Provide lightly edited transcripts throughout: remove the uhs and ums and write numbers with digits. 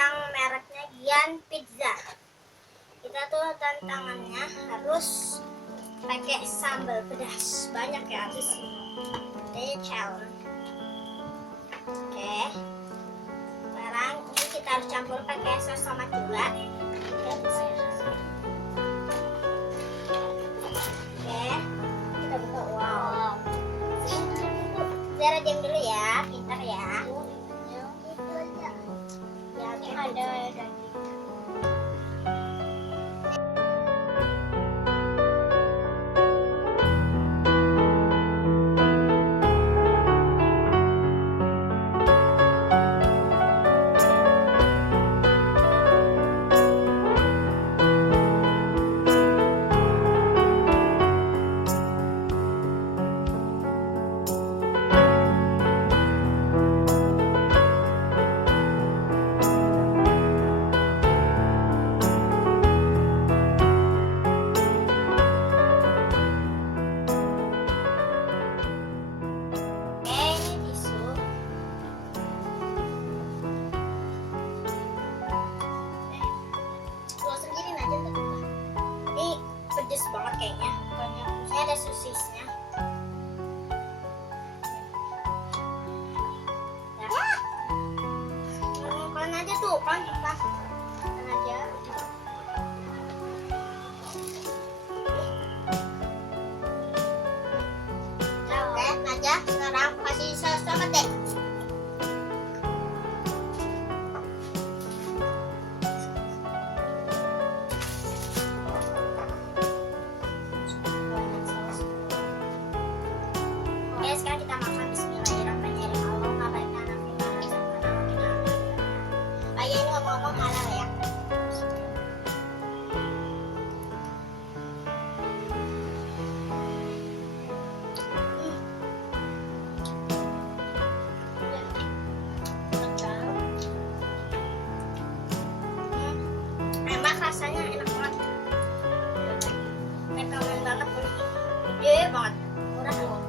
yang mereknya Gian Pizza. Kita tuh tantangannya harus pakai sambal pedas banyak ya, habis ini challenge. Oke, sekarang ini kita harus campur pakai saus tomat juga. Oke, kita buka. Wow, Zara diam dulu ya, pintar ya. Ya, ada daging. Pedes banget kayaknya. Ini ada sosisnya. Ya. Kan aja tuh, kan kita kan aja. Oke, aja sekarang kasih saus tomat deh. Sekarang kita makan. Bismillahirrahmanirrahim. Allahumma barik lana fi ma razaqtana wa qina adzabannar. Ini ngomong-ngomong halal ya. Enak, rasanya enak banget. Rekomen banget ini. Gede banget. Murah loh.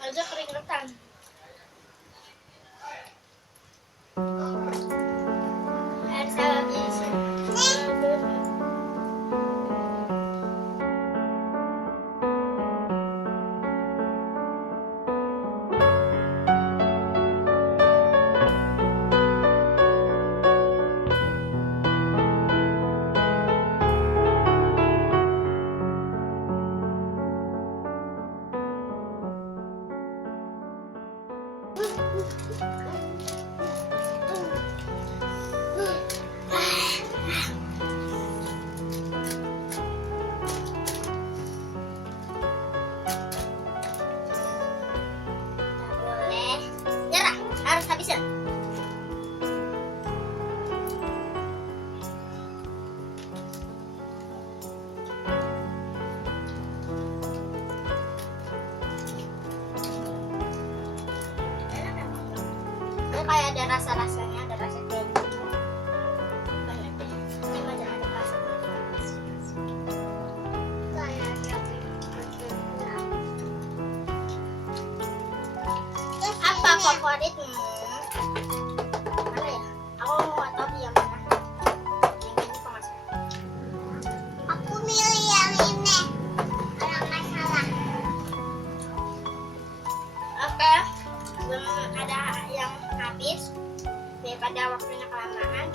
Aja keringetan. Air salamnya di sini. Soalnya kayak ada rasa-rasanya, ada rasa keju. Banyak deh. Ini macam ada rasa keju. Apa favoritmu? Mana ya? Aku nggak tahu yang mana. Yang ini kok nggak salah. Aku milih yang ini. Kalau nggak salah. Oke, belum ada yang habis daripada waktunya kelamaan.